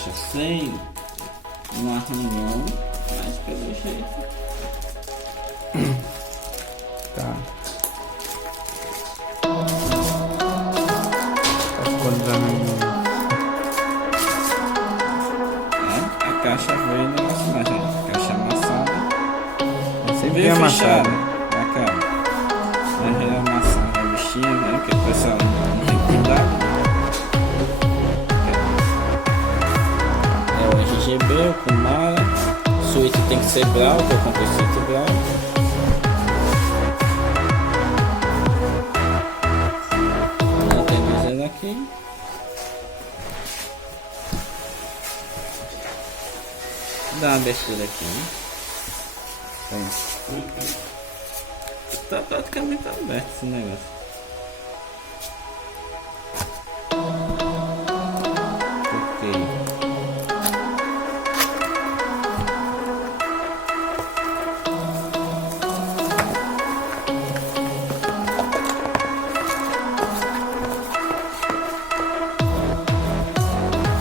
caixa sem um arranhão, mas pelo jeito. Tá. A caixa veio no negócio mais, gente. Caixa amassada. Sempre Veio amassada. fechada. Bacana. Mas é amassada a bichinha, né? Que o pessoal não tem cuidado. É o RGB, o Kumara. Suíte tem que ser brau, que eu comprei suíte brau. Não tem dizendo aqui. Dá uma abertura aqui, né? Tá praticamente aberto esse negócio. Ok.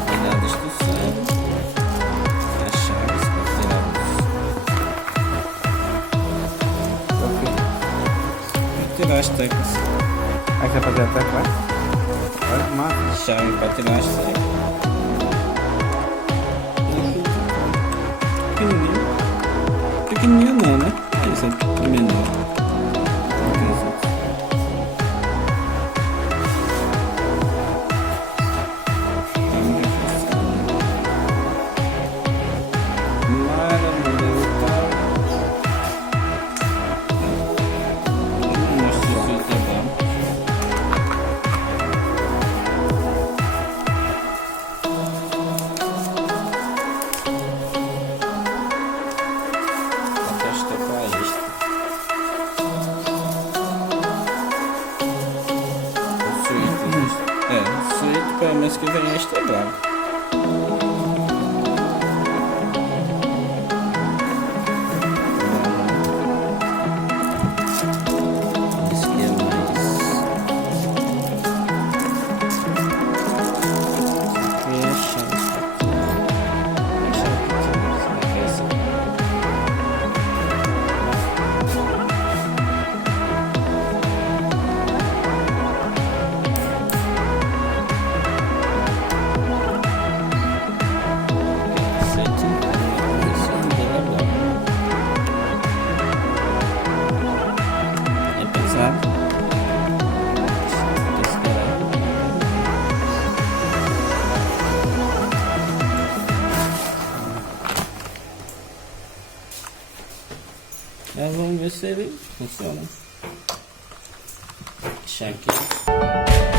Tirar a destruição. As chaves para tirar as teclas. Aí você vai fazer a tecla? Olha que massa. Chave para tirar as teclas. Pequenininho. Pequenininho não, né? Esse é menor. Pelo menos que vem extra bravo. Esse aqui é mais. Aqui é a chave. Vamos ver se ele funciona. Deixa aqui.